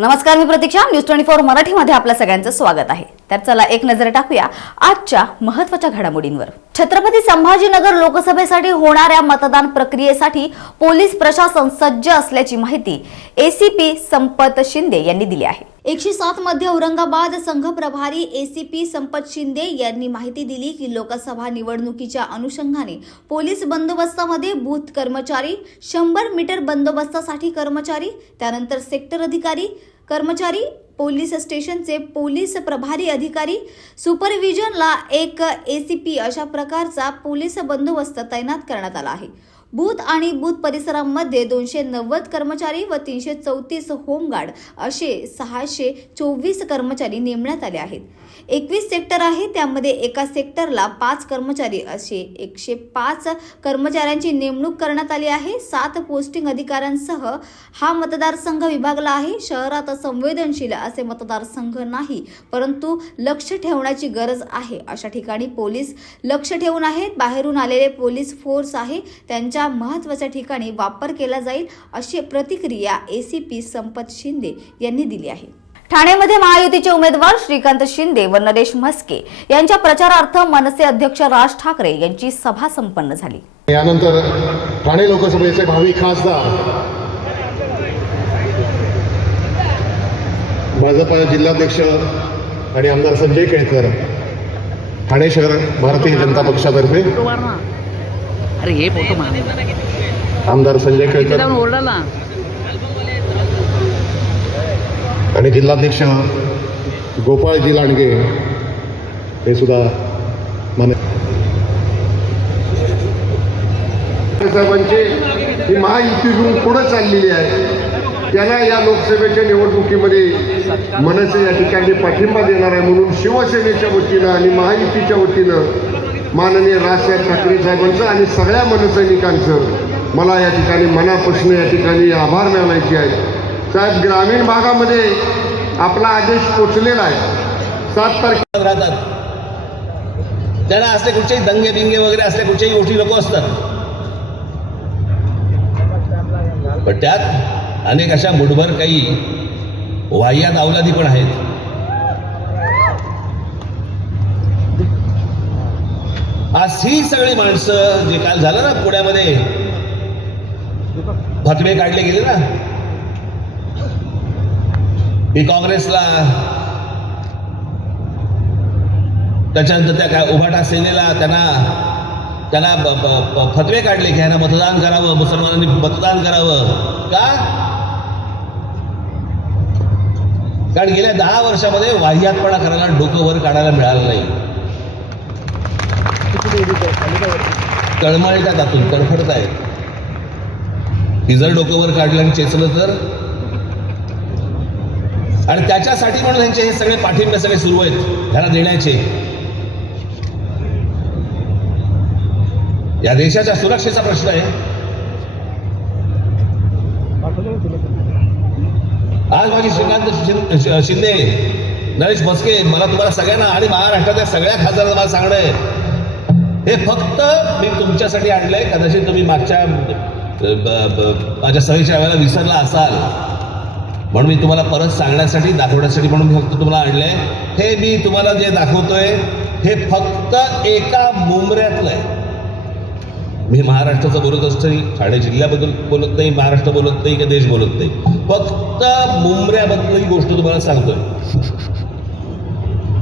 नमस्कार मी Pratiksha. News twenty four मराठीमध्ये आपल्या सगळ्यांचं स्वागत आहे. तर चला एक नजर टाकूया आजच्या महत्त्वाच्या घडामोडींवर. छत्रपती संभाजीनगर लोकसभेसाठी होणाऱ्या मतदान प्रक्रियेसाठी पोलीस प्रशासन सज्ज असल्याची माहिती एसीपी संपत शिंदे यांनी दिली आहे. एकशे सात मध्ये औरंगाबाद संघ प्रभारी एसीपी संपत शिंदे यांनी माहिती दिली की लोकसभा निवडणुकीच्या अनुषंगाने पोलीस बंदोबस्तामध्ये बूथ कर्मचारी शंभर मीटर बंदोबस्तासाठी कर्मचारी त्यानंतर सेक्टर अधिकारी कर्मचारी पोलीस स्टेशनचे पोलीस प्रभारी अधिकारी सुपरविजनला एक ए सी पी अशा प्रकारचा पोलीस बंदोबस्त तैनात करण्यात आला आहे. बूथ आणि बूथ परिसरामध्ये दोनशे नव्वद कर्मचारी व तीनशे चौतीस होमगार्ड असे सहाशे चोवीस कर्मचारी नेमण्यात आले आहेत. एकवीस सेक्टर आहे त्यामध्ये एका सेक्टरला पाच कर्मचारी असे एकशे पाच कर्मचाऱ्यांची नेमणूक करण्यात आली आहे. सात पोस्टिंग अधिकाऱ्यांसह हा मतदारसंघ विभागला आहे. शहरात संवेदनशील असे मतदारसंघ नाही परंतु लक्ष ठेवण्याची गरज आहे. अशा ठिकाणी पोलीस लक्ष ठेवून आहेत. बाहेरून आलेले पोलीस फोर्स आहे. त्यांच्या महत्त्वाच्या ठिकाणी वापर केला जाईल अशी प्रतिक्रिया ए सी पी संपत शिंदे यांनी दिली आहे. ठाण्यामध्ये महायुतीचे उमेदवार श्रीकांत शिंदे व नरेश म्हस्के यांच्या प्रचारार्थ मनसे अध्यक्ष राज ठाकरे यांची सभा संपन्न झाली. यानंतर ठाणे लोकसभेचे भावी खासदार भाजप जिल्हाध्यक्ष आणि आमदार संजय केळकर ठाणे शहर भारतीय जनता पक्षातर्फे अरे हे फोटो आमदार संजय केळकर. जाऊन ओरडा ना आणि जिल्हाध्यक्ष गोपाळजी लांडगे हे सुद्धा मान्य साहेबांची ही महायुतीतून पुढं चाललेली आहे. त्यांना या लोकसभेच्या निवडणुकीमध्ये मनसे या ठिकाणी पाठिंबा देणार आहे म्हणून शिवसेनेच्या वतीनं आणि महायुतीच्या वतीनं माननीय राजसाहेब ठाकरे साहेबांचं आणि सगळ्या मनसैनिकांचं मला या ठिकाणी मनापासून या ठिकाणी आभार मानायचे आहेत. साहेब ग्रामीण भागामध्ये आपला आदेश पोचलेला आहे. सात तारखे राहतात. त्यांना असले कुठचेही दंगे बिंगे वगैरे असले कुठच्याही गोष्टी लोक असतात. पण त्यात अनेक अशा मुठभर काही वाह्यात अवलादी पण आहेत. आज ही सगळी माणसं जे काल झालं ना पुण्यामध्ये फतवे काढले गेले ना? मी काँग्रेसला त्याच्यानंतर त्या काय उभाटा सेनेला त्यांना त्यांना फतवे काढले की ह्यांना मतदान करावं मुसलमानांनी मतदान करावं. का? कारण गेल्या दहा वर्षामध्ये वाह्यातपणा करायला डोकं वर काढायला मिळालं नाही. तळमळतात आतून तडफडत आहेत ही जर डोकं वर काढलं आणि चेचलं तर? आणि त्याच्यासाठी म्हणून त्यांचे हे सगळे पाठिंबे सगळे सुरू आहेत. ह्याला देण्याचे. या देशाच्या सुरक्षेचा प्रश्न आहे. आज माझी श्रीकांत शिंदे नरेश भस्के मला तुम्हाला सगळ्यांना आणि महाराष्ट्रातल्या सगळ्या खासदारांना मला सांगणं आहे. हे फक्त मी तुमच्यासाठी आणलंय कदाचित तुम्ही मागच्या माझ्या सहीच्या वेळेला विसरला असाल. म्हणून मी तुम्हाला परत सांगण्यासाठी दाखवण्यासाठी म्हणून फक्त तुम्हाला आणलंय. हे मी तुम्हाला जे दाखवतोय हे फक्त एका मुंबऱ्यातलं आहे. मी महाराष्ट्राचं बोलत असतो ठाणे जिल्ह्याबद्दल बोलत नाही महाराष्ट्र बोलत नाही का देश बोलत नाही. फक्त मुंबऱ्याबद्दल ही गोष्ट तुम्हाला सांगतोय.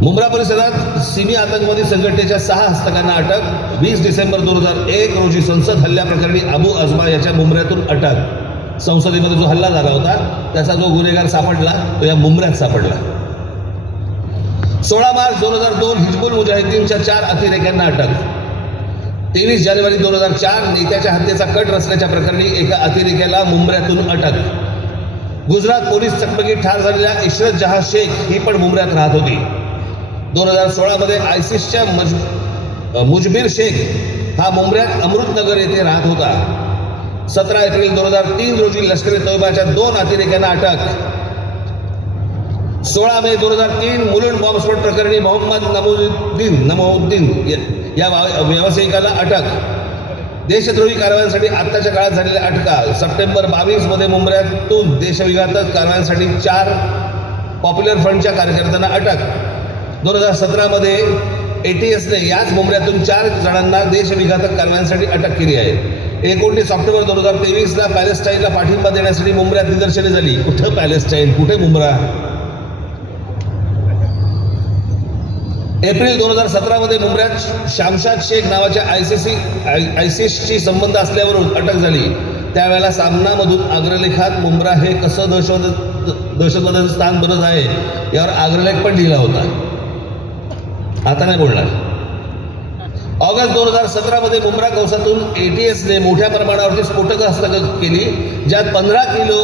मुंब्रा परिसरात सिमी आतंकवादी संघटनेच्या सहा हस्तकांना अटक. वीस डिसेंबर दोन हजार एक रोजी संसद हल्ल्याप्रकरणी अबू अजमा याच्या मुंबऱ्यातून अटक. संसदेमध्ये जो हल्ला झाला होता त्याचा जो गुन्हेगार सापडला तो या मुंबऱ्यात सापडला. सोळा मार्च दोन हजार दोन हिजबुल मुजाहिदीनच्या चार अतिरेक्यांना अटक. तेवीस जानेवारी दोन हजार चार नेत्याच्या हत्येचा कट रचल्याच्या प्रकरणी एका अतिरेक्याला मुंबऱ्यातून अटक. गुजरात पोलीस चकमकीत ठार झालेल्या इशरत जहा शेख ही पण मुंबऱ्यात राहत होती. दोन हजार सोळामध्ये आयसिसच्या मज मुजबीर शेख हा मुंबऱ्यात अमृतनगर येथे राहत होता. सतरा एप्रिल दोन हजार तीन रोजी लष्करी तोयबाच्या दोन अतिरेक्यांना अटक. सोळा मे दोन हजार तीन मुलुंड बॉम्बस्फोट प्रकरणी मोहम्मद नमुद्दीन नमउद्दीन या- व्यावसायिकाला अटक. देशद्रोही कारवायांसाठी आत्ताच्या काळात झालेल्या अटका सप्टेंबर बावीसमध्ये मुंबईतून देशविघातक कारवायांसाठी चार पॉप्युलर फ्रंटच्या कार्यकर्त्यांना अटक. दोन हजार सतरामध्ये ए टी एसने याच मुंबऱ्यातून चार जणांना देशविघातक कारवायांसाठी अटक केली आहे. एकोणतीस ऑक्टोबर दोन हजार तेवीसला पॅलेस्टाईनला पाठिंबा देण्यासाठी मुंबऱ्यात निदर्शने झाली. कुठं पॅलेस्टाईन? कुठे मुंब्रा एप्रिल दोन हजार सतरामध्ये मुंबऱ्यात शामशाद शेख नावाच्या I C C I C एसशी संबंध असल्यावरून अटक झाली. त्यावेळेला सामनामधून अग्रलेखात मुंब्रा हे कसं दहशतवाद दहशतवादाचं स्थान बनत आहे यावर अग्रलेख पण लिहिला होता. आता नाही बोलणार? ऑगस्ट दोन हजार सतरामध्ये मुंब्रा कौसातून एटीएसने मोठ्या प्रमाणावरती स्फोटक हस्तगत केली ज्यात पंधरा किलो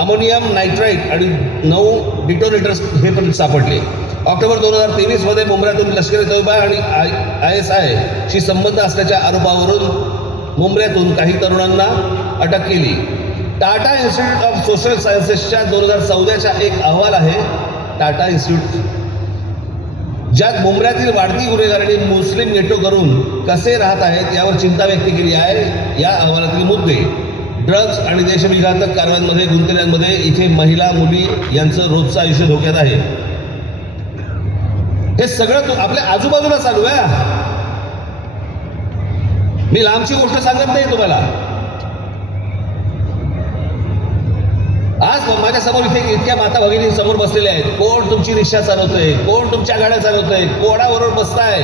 अमोनियम नायट्राईट आणि नऊ डिटोनेटर्स हे पण सापडले. ऑक्टोबर दोन हजार तेवीसमध्ये मुंबऱ्यातून लष्करी ए आणि आय आय एस आय शी संबंध असल्याच्या आरोपावरून मुंबऱ्यातून काही तरुणांना अटक केली. टाटा इन्स्टिट्यूट ऑफ सोशल सायन्सेसच्या दोन हजार चौदाच्या एक अहवाल आहे टाटा इन्स्टिट्यूट ज्यात मुंबऱ्यातील वाढती गुन्हेगारांनी मुस्लिम नेटो करून कसे राहत आहेत यावर चिंता व्यक्त केली आहे या अहवालातील मुद्दे. ड्रग्ज आणि देशविघातक कारवायांमध्ये गुंतलेल्यांमध्ये इथे महिला मुली यांचं रोजचं आयुष्य धोक्यात आहे. हे सगळं तू आपल्या आजूबाजूला चालू आहे मी लांबची गोष्ट सांगत नाही तुम्हाला. आज माझ्यासमोर इथे इतक्या माता भगिनी समोर बसलेल्या आहेत. कोण तुमची रिक्षा चालवतोय? कोण तुमच्या गाड्या चालवतोय? कोणाबरोबर बसताय?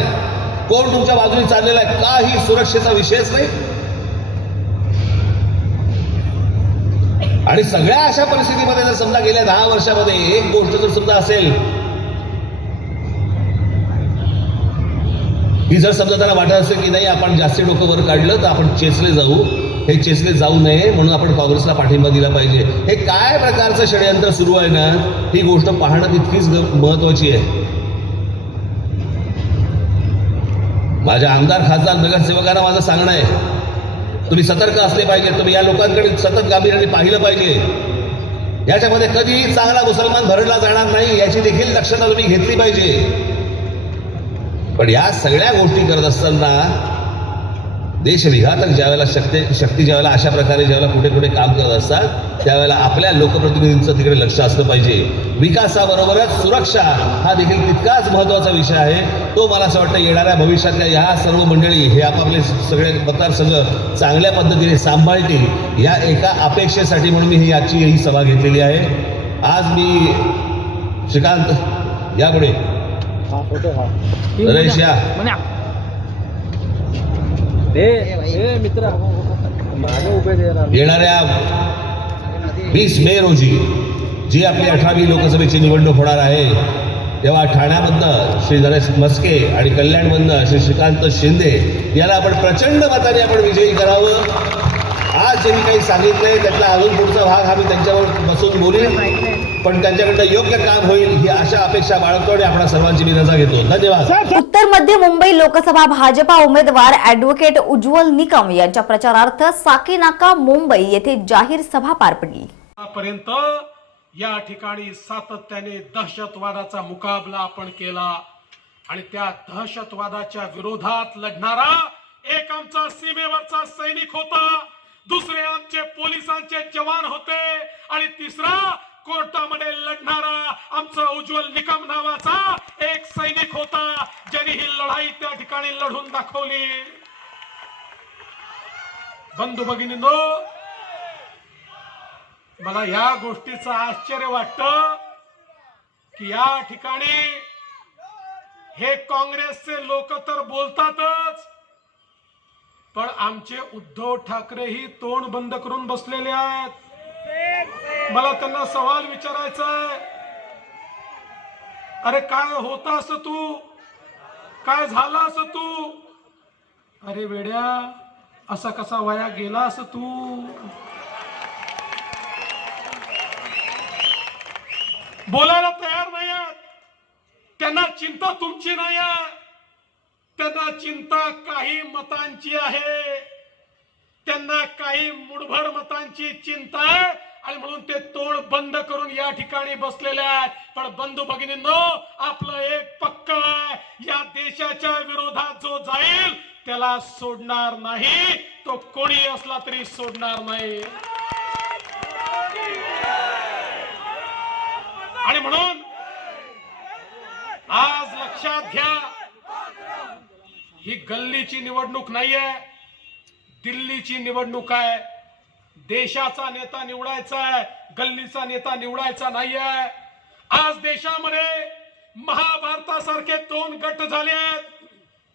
कोण तुमच्या बाजूने चाललेला आहे? काही सुरक्षेचा विषयच नाही. आणि सगळ्या अशा परिस्थितीमध्ये जर समजा गेल्या दहा वर्षामध्ये एक गोष्ट जर समजा असेल ही जर समजा त्याला वाटत असेल की नाही आपण जास्ती डोकं वर काढलं तर आपण चेसले जाऊ. हे चेसले जाऊ नये म्हणून आपण काँग्रेसला पाठिंबा दिला पाहिजे. हे काय प्रकारचं षडयंत्र सुरू आहे ना ही गोष्ट पाहणं तितकीच ग- महत्वाची आहे. माझ्या आमदार खासदार नगरसेवकांना माझं सांगणं आहे. तुम्ही सतर्क असले पाहिजे तुम्ही या लोकांकडे सतत गांभीर्याने पाहिलं पाहिजे. याच्यामध्ये कधीही चांगला मुसलमान भरडला जाणार नाही याची देखील दक्षता तुम्ही घेतली पाहिजे. पण या सगळ्या गोष्टी करत असताना देशविघातक ज्यावेळेला शक्ती शक्ती ज्यावेळेला अशा प्रकारे ज्यावेळेला कुठे कुठे काम करत असतात त्यावेळेला आपल्या लोकप्रतिनिधींचं तिकडे लक्ष असलं पाहिजे. विकासाबरोबरच सुरक्षा हा देखील तितकाच महत्त्वाचा विषय आहे. तो मला असं वाटतं येणाऱ्या भविष्यातल्या ह्या सर्व मंडळी हे आपापले सगळे मतदारसंघ चांगल्या पद्धतीने सांभाळतील या एका अपेक्षेसाठी म्हणून मी ही आजची ही सभा घेतलेली आहे. आज मी श्रीकांत यापुढे. नरेश या. मित्र. येणाऱ्या वीस मे रोजी जी आपली अठरावी लोकसभेची निवडणूक होणार आहे तेव्हा ठाण्यामधनं श्री गणेश मस्के आणि कल्याणमधनं श्री श्रीकांत शिंदे याला आपण प्रचंड मताने आपण विजयी करावं. आज जे मी काही सांगितलंय त्यातला अजून पुढचा भाग हा मी त्यांच्यावर बसून बोलेन. पण त्यांच्याकडनं योग्य काम होईल ही आशा अपेक्षा बाळगतो आणि आपल्या सर्वांची मी रजा घेतो. धन्यवाद. उत्तर मध्य मुंबई लोकसभा भाजपा उमेदवार ऍडव्होकेट उज्ज्वल निकम यांच्या प्रचारार्थ साकीनाका मुंबई येथे जाहीर सभा पार पडली. पर्यंत या ठिकाणी सातत्याने दहशतवादाचा मुकाबला आपण केला आणि त्या दहशतवादाच्या विरोधात लढणारा एक आमचा सीमेवरचा सैनिक होता. दुसरे आमचे पोलिसांचे जवान होते आणि तिसरा कोर्टामध्ये लढणारा आमचा उज्ज्वल निकम नावाचा एक सैनिक होता ज्यांनी ही लढाई त्या ठिकाणी लढून दाखवली. बंधू भगिनींनो मला या गोष्टीचं आश्चर्य वाटत की या ठिकाणी हे काँग्रेसचे लोक तर बोलतातच पण आमचे उद्धव ठाकरे ही तोंड बंद करून बसलेले आहेत. मला त्यांना सवाल विचारायचा आहे. अरे काय होता अस तू? काय झाला अस तू? अरे वेड्या असा कसा वया गेला अस तू? बोलायला तयार नाही त्यांना चिंता तुमची नाही त्यांना चिंता काही मतांची आहे. त्यांना काही मुठभर मतांची चिंता आहे. आणि म्हणून ते तोंड बंद करून या ठिकाणी बसलेले आहेत. पण बंधू भगिनींनो आपलं एक पक्क आहे. या देशाच्या विरोधात जो जाईल त्याला सोडणार नाही. तो कोणी असला तरी सोडणार नाही. आणि म्हणून आज लक्षात घ्या ही गल्लीची निवडणूक नाहीये. दिल्लीची निवडणूक आहे. देशाचा नेता निवडायचा आहे. गल्लीचा नेता निवडायचा नाहीये. आज देशामध्ये महाभारतासारखे दोन गट झाले आहेत.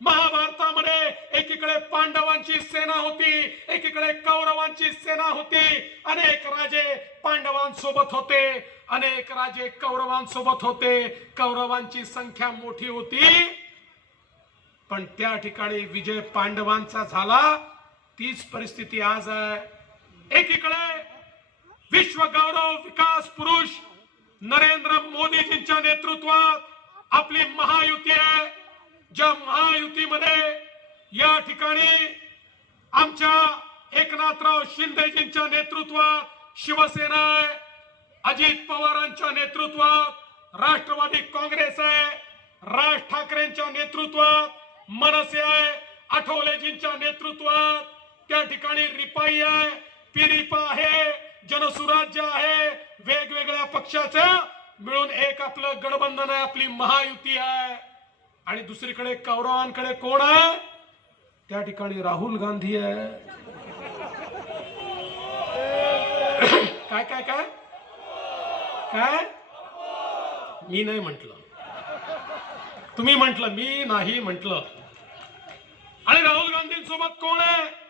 महाभारतामध्ये एकीकडे पांडवांची सेना होती एकीकडे कौरवांची सेना होती. अनेक राजे पांडवांसोबत होते अनेक राजे कौरवांसोबत होते. कौरवांची संख्या मोठी होती. पण त्या ठिकाणी विजय पांडवांचा झाला. तीच परिस्थिती आज आहे. एकीकडे विश्व गौरव विकास पुरुष नरेंद्र मोदीजींच्या नेतृत्वात आपली महायुती आहे. ज्या महायुतीमध्ये या ठिकाणी आमच्या एकनाथराव शिंदेजींच्या नेतृत्वात शिवसेना आहे अजित पवारांच्या नेतृत्वात राष्ट्रवादी काँग्रेस आहे राज ठाकरेंच्या नेतृत्वात मनसे आहे आठवलेजींच्या नेतृत्वात त्या ठिकाणी रिपाई आहे पिरिपा आहे जनसुराज्य आहे. वेगवेगळ्या पक्षाचं मिळून एक आपलं गठबंधन आहे आपली महायुती आहे. आणि दुसरीकडे कौरवांकडे कोण आहे? त्या ठिकाणी राहुल गांधी आहे. काय काय काय? काय? मी नाही म्हंटल. तुम्ही म्हंटल मी नाही म्हंटल. आणि राहुल गांधींसोबत कोण आहे?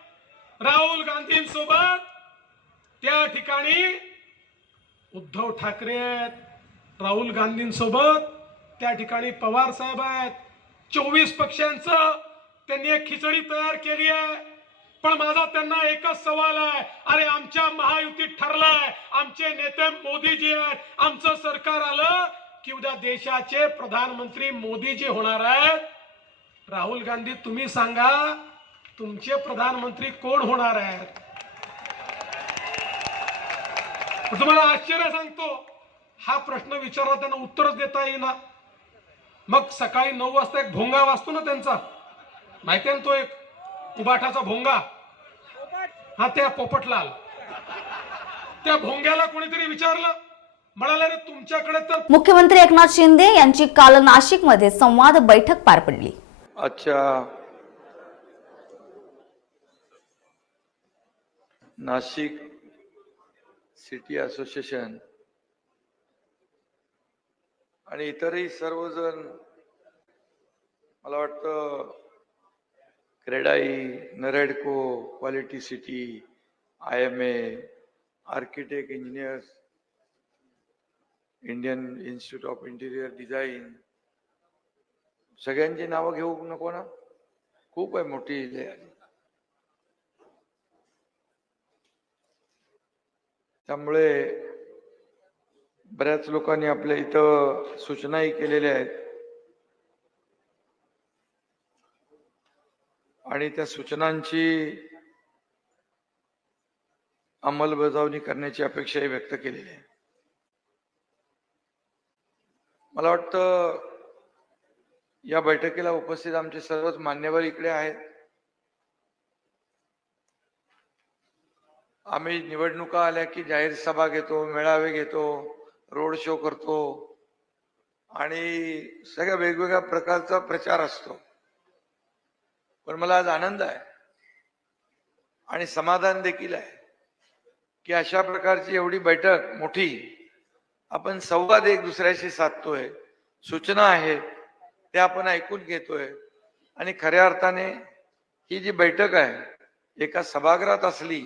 राहुल गांधींसोबत त्या ठिकाणी उद्धव ठाकरे आहेत. राहुल गांधींसोबत त्या ठिकाणी पवार साहेब आहेत. चोवीस पक्षांचं त्यांनी एक खिचडी तयार केली आहे. पण माझा त्यांना एकच सवाल आहे. अरे आमच्या महायुतीत ठरलाय. आमचे नेते मोदीजी आहेत. आमचं सरकार आलं की उद्या देशाचे प्रधानमंत्री मोदीजी होणार आहेत. राहुल गांधी तुम्ही सांगा तुमचे प्रधानमंत्री कोण होणार आहेत? तुम्हाला आश्चर्य सांगतो हा प्रश्न विचारला त्यांना उत्तरच देता येईना. मग सकाळी नऊ वाजता एक भोंगा वाचतो ना त्यांचा? माहिती आहे ना तो एक उबाठाचा भोंगा? हा त्या पोपटलाल. त्या भोंग्याला कोणीतरी विचारलं म्हणाले रे तुमच्याकडे तर मुख्यमंत्री एकनाथ शिंदे यांची काल नाशिकमध्ये संवाद बैठक पार पडली. अच्छा. नाशिक सिटी असोसिएशन आणि इतरही सर्वजण मला वाटतं CREDAI NAREDCO quality city I M A architect engineers Indian institute of interior design सगळ्यांची नावं घेऊ नको ना? खूप आहे मोठी त्यामुळे बऱ्याच लोकांनी आपल्या इथं सूचनाही केलेल्या आहेत. आणि त्या सूचनांची अंमलबजावणी करण्याची अपेक्षाही व्यक्त केलेली आहे. मला वाटतं या बैठकीला उपस्थित आमचे सर्वच मान्यवर इकडे आहेत. आम्ही निवडणुका आल्या की जाहीर सभा घेतो मेळावे घेतो रोड शो करतो आणि सगळ्या वेगवेगळ्या प्रकारचा प्रचार असतो. पण मला आज आनंद आहे आणि समाधान देखील आहे की अशा प्रकारची एवढी बैठक मोठी आपण संवाद एक दुसऱ्याशी साधतोय सूचना आहेत ते आपण ऐकून घेतोय आणि खऱ्या अर्थाने ही जी बैठक आहे एका सभागृहात असली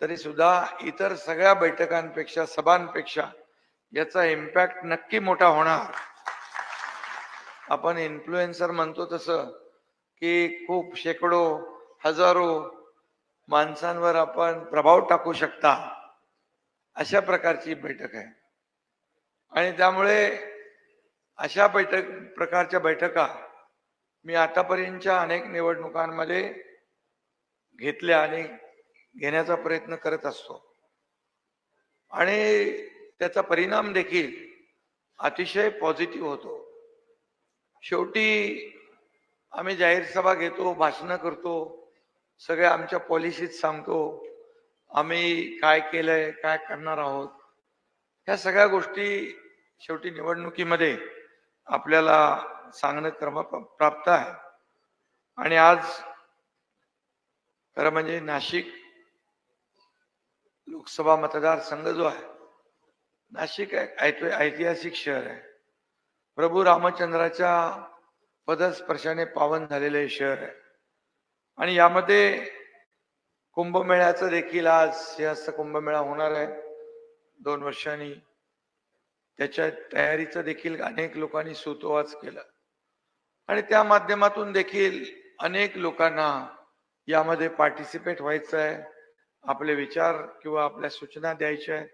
तरी सुद्धा इतर सगळ्या बैठकांपेक्षा सभांपेक्षा याचा इम्पॅक्ट नक्की मोठा होणार. आपण इन्फ्लुएन्सर म्हणतो तसं की खूप शेकडो हजारो माणसांवर आपण प्रभाव टाकू शकता. अशा प्रकारची बैठक आहे. आणि त्यामुळे अशा बैठक प्रकारच्या बैठका मी आतापर्यंतच्या अनेक निवडणुकांमध्ये घेतल्या आणि घेण्याचा प्रयत्न करत असतो. आणि त्याचा परिणाम देखील अतिशय पॉझिटिव्ह होतो. शेवटी आम्ही जाहीर सभा घेतो भाषणं करतो सगळ्या आमच्या पॉलिसीत सांगतो आम्ही काय केलंय काय करणार आहोत. ह्या सगळ्या गोष्टी शेवटी निवडणुकीमध्ये आपल्याला सांगणं क्रम प्राप्त आहे. आणि आज खरं म्हणजे नाशिक लोकसभा मतदारसंघ जो आहे नाशिक एक ऐतिहासिक शहर आहे. प्रभू रामचंद्राच्या पदस्पर्शाने पावन झालेले हे शहर आहे. आणि यामध्ये कुंभमेळ्याचं देखील आज सिंहस्थ कुंभमेळा होणार आहे. दोन वर्षांनी त्याच्या तयारीचं देखील अनेक लोकांनी सुतोवाच केलं. आणि त्या माध्यमातून देखील अनेक लोकांना यामध्ये पार्टिसिपेट व्हायचं आहे. आपले विचार किंवा आपल्या सूचना द्यायच्या आहेत.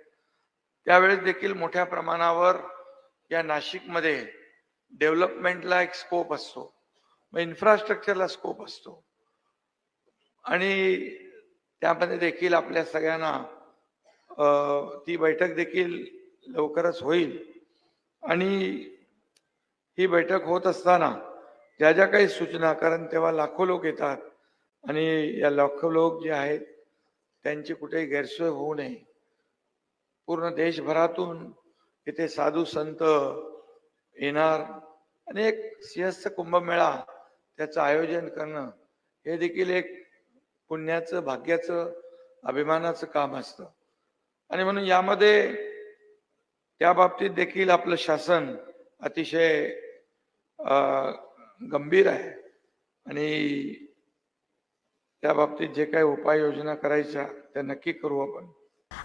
त्यावेळेस देखील मोठ्या प्रमाणावर या नाशिकमध्ये डेव्हलपमेंटला एक स्कोप असतो. इन्फ्रास्ट्रक्चरला स्कोप असतो. आणि त्यामध्ये देखील आपल्या सगळ्यांना ती बैठक देखील लवकरच होईल. आणि ही बैठक होत असताना ज्या ज्या काही सूचना कारण तेव्हा लाखो लोक येतात आणि या लाखो लोक जे आहेत त्यांची कुठेही गैरसोय होऊ नये. पूर्ण देशभरातून इथे साधू संत येणार. आणि एक सिंहस्थ कुंभमेळा त्याचं आयोजन करणं हे देखील एक पुण्याचं भाग्याचं अभिमानाचं काम असतं. आणि म्हणून यामध्ये त्या बाबतीत देखील आपलं शासन अतिशय गंभीर आहे. आणि त्या बाबतीत जे काही उपाययोजना करायच्या त्या नक्की करू आपण.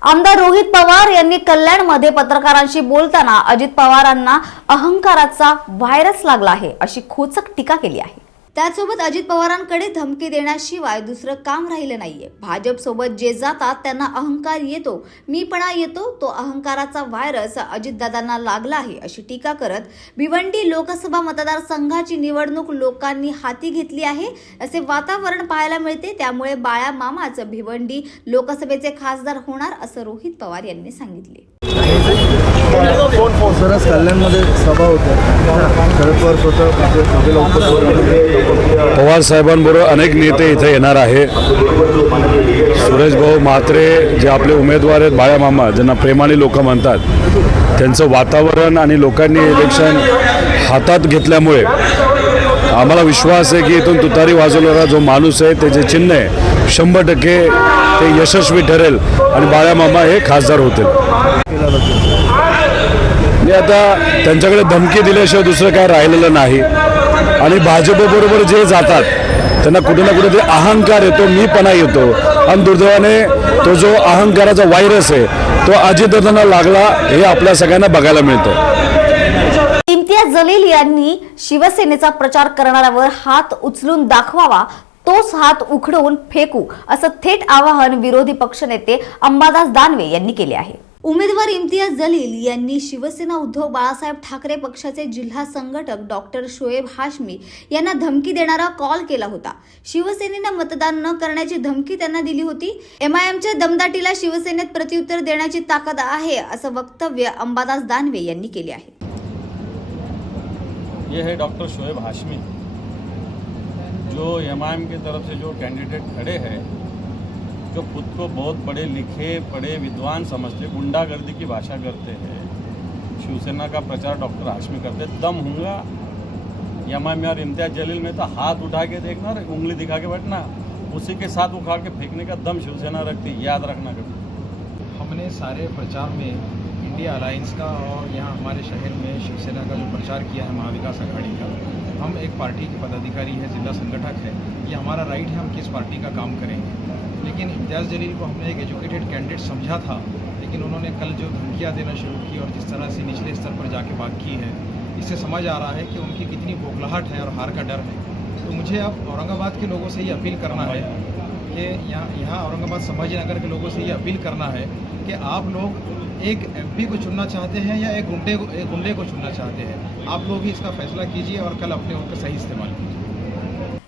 आमदार रोहित पवार यांनी कल्याणमध्ये पत्रकारांशी बोलताना अजित पवारांना अहंकाराचा व्हायरस लागला आहे अशी खोचक टीका केली आहे. त्याचसोबत अजित पवारांकडे धमकी देण्याशिवाय दुसरं काम राहिलं नाहीये. भाजपसोबत जे जातात त्यांना अहंकार येतो. मीपणा येतो तो अहंकाराचा व्हायरस अजितदादांना लागला आहे अशी टीका करत भिवंडी लोकसभा मतदारसंघाची निवडणूक लोकांनी हाती घेतली आहे असे वातावरण पाहायला मिळते. त्यामुळे बाळा मामाच भिवंडी लोकसभेचे खासदार होणार असं रोहित पवार यांनी सांगितले. सरस कल्याणमध्ये सभा होत्या. शरद पवार स्वतः म्हणजे पवार साहेबांबरोबर अनेक नेते इथे येणार आहे. सुरेश भाऊ म्हात्रे जे आपले उमेदवार आहेत बाया मामा ज्यांना प्रेमाने लोक म्हणतात त्यांचं वातावरण आणि लोकांनी इलेक्शन हातात घेतल्यामुळे आम्हाला विश्वास आहे की इथून तुतारी वाजवणारा जो माणूस आहे त्याचे चिन्ह आहे. शंभर टक्के ते यशस्वी ठरेल आणि बाळ्या मामा हे खासदार होतील. आणि आता त्यांच्याकडे धमकी दिल्याशिवाय दुसरं काय राहिलेलं नाही. आणि भाजपबरोबर जे जातात त्यांना कुठे ना कुठे ते अहंकार येतो मीपणा येतो. आणि दुर्दैवाने तो जो अहंकाराचा व्हायरस आहे तो अजितदादांना लागला हे आपल्या सगळ्यांना बघायला मिळतं. इम्तियाज जलील यांनी शिवसेनेचा प्रचार करणाऱ्यावर हात उचलून दाखवावा तोच हात उखडून फेकू असं थेट आवाहन विरोधी पक्षनेते अंबादास दानवे यांनी केले आहे. उमेदवार इम्तियाज जलील यांनी शिवसेना उद्धव बाळासाहेब ठाकरे पक्षाचे जिल्हा संघटक डॉक्टर शोएब हाशमी यांना धमकी देणारा कॉल केला होता. शिवसेनेनं मतदान न करण्याची धमकी त्यांना दिली होती. एमआयएमच्या दमदाटीला शिवसेनेत प्रत्युत्तर देण्याची ताकद आहे असं वक्तव्य अंबादास दानवे यांनी केले आहे. ये है डॉक्टर शोएब हाशमी जो एम की तरफ से जो कैंडिडेट खड़े हैं जो खुद को बहुत पढ़े लिखे, पढ़े विद्वान समझते, गुंडागर्दी की भाषा करते हैं। शिवसेना का प्रचार डॉक्टर हाशमी करते, दम होगा। एम में और इम्तियाज़ जलील में तो हाथ उठा के देखना और उंगली दिखा के बैठना। उसी के साथ उखाड़ के फेंकने का दम शिवसेना रखती, याद रखना कभी। हमने सारे प्रचार में इंडिया अलायंस का और यहाँ हमारे शहर में शिवसेना का जो प्रचार किया है महाविकास अघाड़ी का, हम एक पार्टी के पदाधिकारी है, जिला संगठक है। ये हमारा राइट है, हम किस पार्टी का काम करेंगे? लेकिन इम्तियाज़ जलील को हमने एक एजुकेटेड कैंडिडेट समझा था, लेकिन उन्होंने कल जो धमकियाँ देना शुरू की और जिस तरह से निचले स्तर पर जाके बात की है, इससे समझ आ रहा है कि उनकी कितनी बोखलाहट है और हार का डर है। तो मुझे अब औरंगाबाद के लोगों से ये अपील करना है कि यहाँ यहाँ औरंगाबाद संभाजी नगर के लोगों से ये अपील करना है कि आप लोग एक एमपी को चुनना चाहते हैं या एक गुंडे को, एक गुंडे को चुनना चाहते हैं। आप लोग ही इसका फैसला कीजिए और कल अपने वोट का सही इस्तेमाल कीजिए।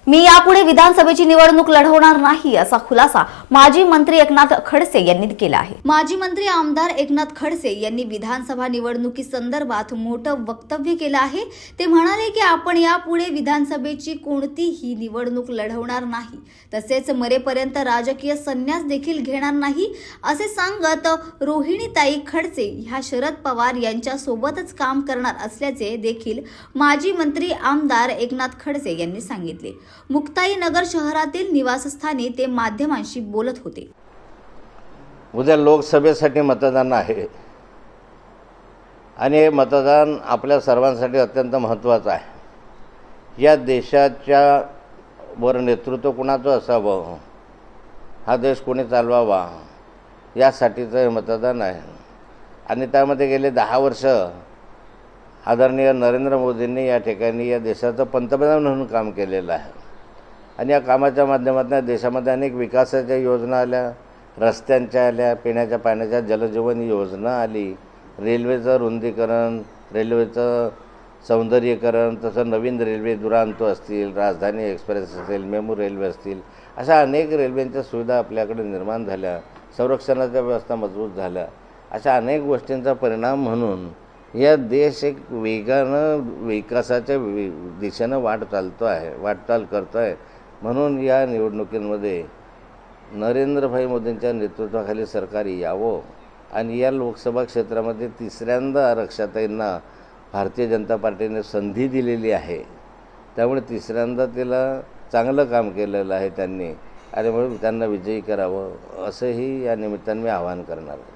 मी यापुढे विधानसभेची निवडणूक लढवणार नाही असा खुलासा माजी मंत्री एकनाथ खडसे यांनी केला आहे. माजी मंत्री आमदार एकनाथ खडसे यांनी विधानसभा निवडणुकी संदर्भात मोठं वक्तव्य केलं आहे. ते म्हणाले की आपण यापुढे विधानसभेची कोणतीही निवडणूक लढवणार नाही. तसेच मरेपर्यंत राजकीय संन्यास देखील घेणार नाही असे सांगत रोहिणीताई खडसे ह्या शरद पवार यांच्या सोबतच काम करणार असल्याचे देखील माजी मंत्री आमदार एकनाथ खडसे यांनी सांगितले. मुक्ताईनगर शहरातील निवासस्थानी ते माध्यमांशी बोलत होते. उद्या लोकसभेसाठी मतदान आहे. आणि हे मतदान आपल्या सर्वांसाठी अत्यंत महत्त्वाचं आहे. या देशाच्या वर नेतृत्व कुणाचं असावं? हा देश कोणी चालवावा? यासाठीचं हे मतदान आहे. आणि त्यामध्ये गेले दहा वर्ष आदरणीय नरेंद्र मोदींनी या ठिकाणी या देशाचं पंतप्रधान म्हणून काम केलेलं आहे. आणि या कामाच्या माध्यमातून देशामध्ये अनेक विकासाच्या योजना आल्या रस्त्यांच्या आल्या पिण्याच्या पाण्याच्या जलजीवन योजना आली रेल्वेचं रुंदीकरण रेल्वेचं सौंदर्यीकरण तसं नवीन रेल्वे दुरांतो असतील राजधानी एक्सप्रेस असेल मेमू रेल्वे असतील अशा अनेक रेल्वेंच्या सुविधा आपल्याकडे निर्माण झाल्या संरक्षणाच्या व्यवस्था मजबूत झाल्या. अशा अनेक गोष्टींचा परिणाम म्हणून या देश एक वेगानं विकासाच्या वि दिशेनं वाट चालतो आहे वाटचाल करतो आहे म्हणून या निवडणुकींमध्ये नरेंद्रभाई मोदींच्या नेतृत्वाखाली सरकार यावं आणि या लोकसभा क्षेत्रामध्ये तिसऱ्यांदा आरक्षताईंना भारतीय जनता पार्टीने संधी दिलेली आहे. त्यामुळे तिसऱ्यांदा तिला चांगलं काम केलेलं आहे त्यांनी. आणि म्हणून त्यांना विजयी करावं असंही या निमित्ताने मी आवाहन करणार आहे.